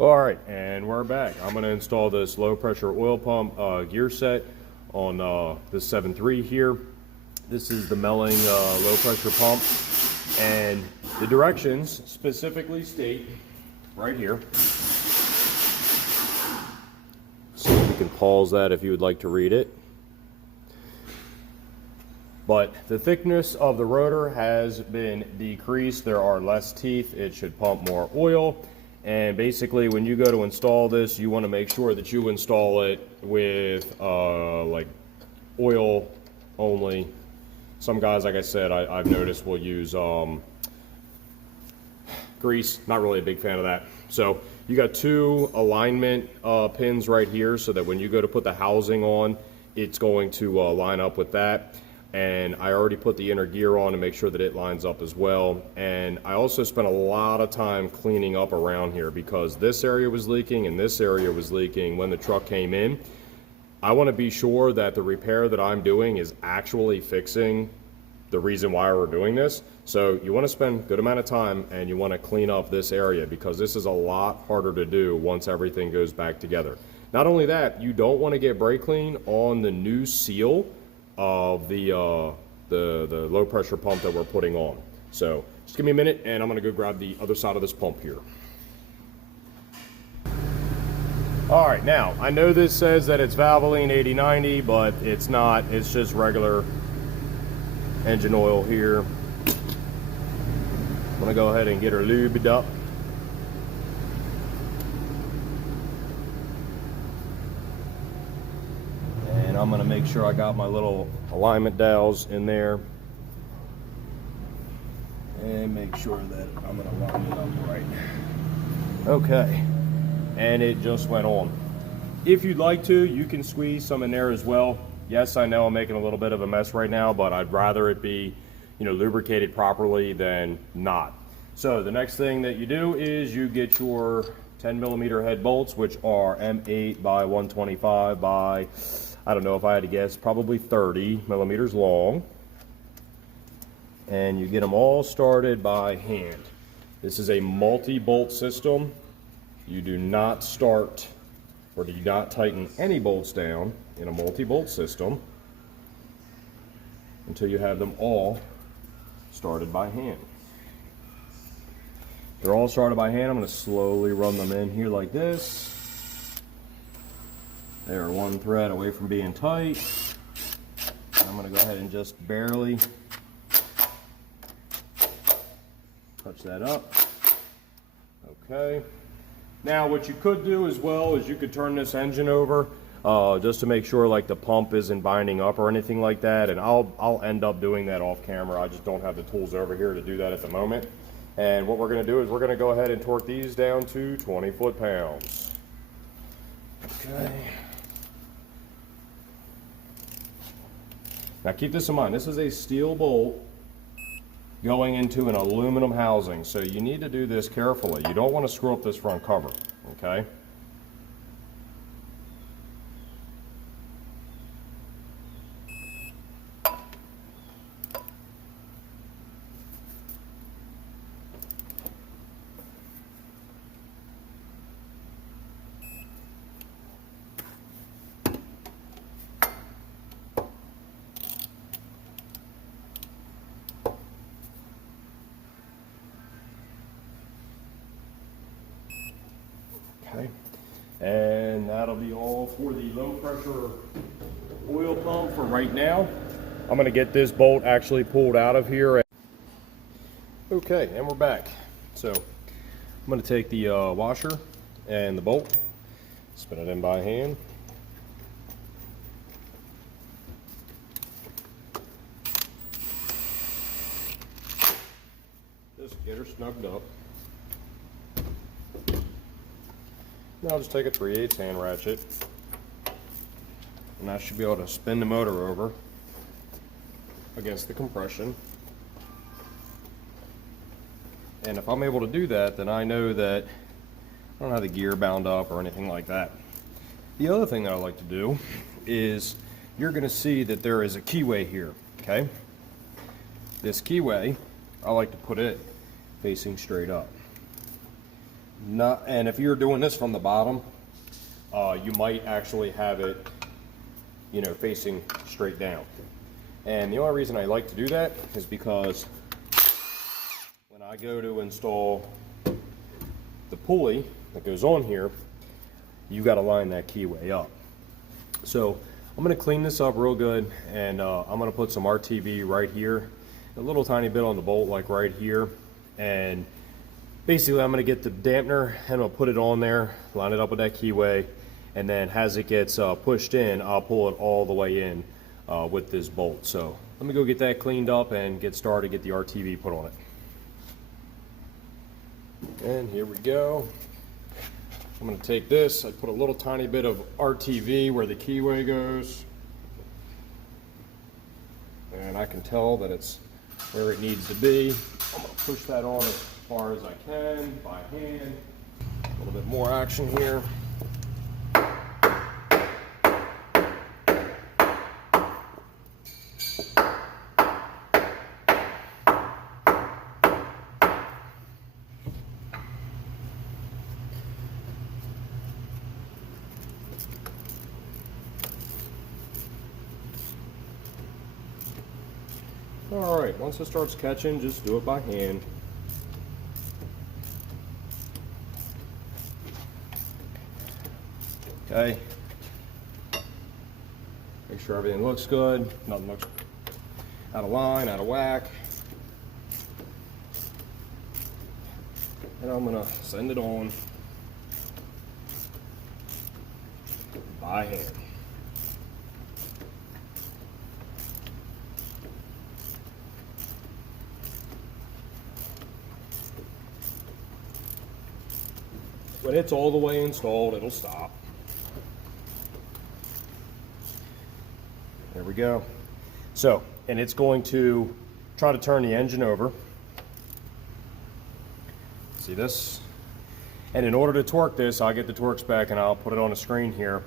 All right, and we're back. I'm going to install this low pressure oil pump gear set on this 7.3 here. This is the Melling low pressure pump, and the directions specifically state right here. So you can pause that if you would like to read it. But the thickness of the rotor has been decreased. There are less teeth. It should pump more oil. And basically, when you go to install this, you want to make sure that you install it with like oil only. Some guys, like I said, I've noticed will use grease. Not really a big fan of that. So you got two alignment pins right here, so that when you go to put the housing on, it's going to line up with that. And I already put the inner gear on to make sure that it lines up as well. And I also spent a lot of time cleaning up around here because this area was leaking and this area was leaking when the truck came in. I want to be sure that the repair that I'm doing is actually fixing the reason why we're doing this. So you want to spend a good amount of time and you want to clean up this area because this is a lot harder to do once everything goes back together. Not only that, you don't want to get brake clean on the new seal of the low pressure pump that we're putting on. So just give me a minute and I'm going to go grab the other side of this pump here. All right, now I know this says that it's Valvoline 8090, but it's not. It's just regular engine oil here. I'm going to go ahead and get her lubed up. And I'm going to make sure I got my little alignment dowels in there and make sure that I'm going to line it up right. Okay, and it just went on. If you'd like to, you can squeeze some in there as well. Yes, I know I'm making a little bit of a mess right now, but I'd rather it be, lubricated properly than not. So the next thing that you do is you get your 10mm head bolts, which are M8 by 125 by, I don't know, if I had to guess, probably 30mm long. And you get them all started by hand. This is a multi-bolt system. You do not start or do not tighten any bolts down in a multi-bolt system until you have them all started by hand. They're all started by hand. I'm going to slowly run them in here like this. They're one thread away from being tight. I'm going to go ahead and just barely touch that up. Okay. Now what you could do as well is you could turn this engine over just to make sure like the pump isn't binding up or anything like that. And I'll end up doing that off camera. I just don't have the tools over here to do that at the moment. And what we're going to do is we're going to go ahead and torque these down to 20 foot-pounds. Okay. Now keep this in mind, this is a steel bolt going into an aluminum housing, so you need to do this carefully. You don't want to screw up this front cover, okay? Okay, and that'll be all for the low pressure oil pump for right now. I'm going to get this bolt actually pulled out of here. Okay, and we're back. So I'm going to take the washer and the bolt, spin it in by hand. Just get her snugged up. Now I'll just take a 3/8 hand ratchet, and I should be able to spin the motor over against the compression. And if I'm able to do that, then I know that I don't have the gear bound up or anything like that. The other thing that I like to do is you're going to see that there is a keyway here, okay? This keyway, I like to put it facing straight up. And if you're doing this from the bottom, you might actually have it, you know, facing straight down. And the only reason I like to do that is because when I go to install the pulley that goes on here, you got to line that keyway up. So I'm going to clean this up real good, and I'm going to put some RTV right here, a little tiny bit on the bolt like right here, and basically I'm going to get the dampener and I'll put it on there, line it up with that keyway, and then as it gets pushed in, I'll pull it all the way in with this bolt. So let me go get that cleaned up and get started, get the RTV put on it. And here we go. I'm going to take this, I put a little tiny bit of RTV where the keyway goes, and I can tell that it's where it needs to be. I'm going to push that on as far as I can by hand. A little bit more action here. All right, once it starts catching, just do it by hand. Okay. Make sure everything looks good, nothing looks out of line, out of whack. And I'm gonna send it on by hand. When it's all the way installed, it'll stop. There we go. So, and it's going to try to turn the engine over. See this? And in order to torque this, I'll get the torque spec and I'll put it on the screen here.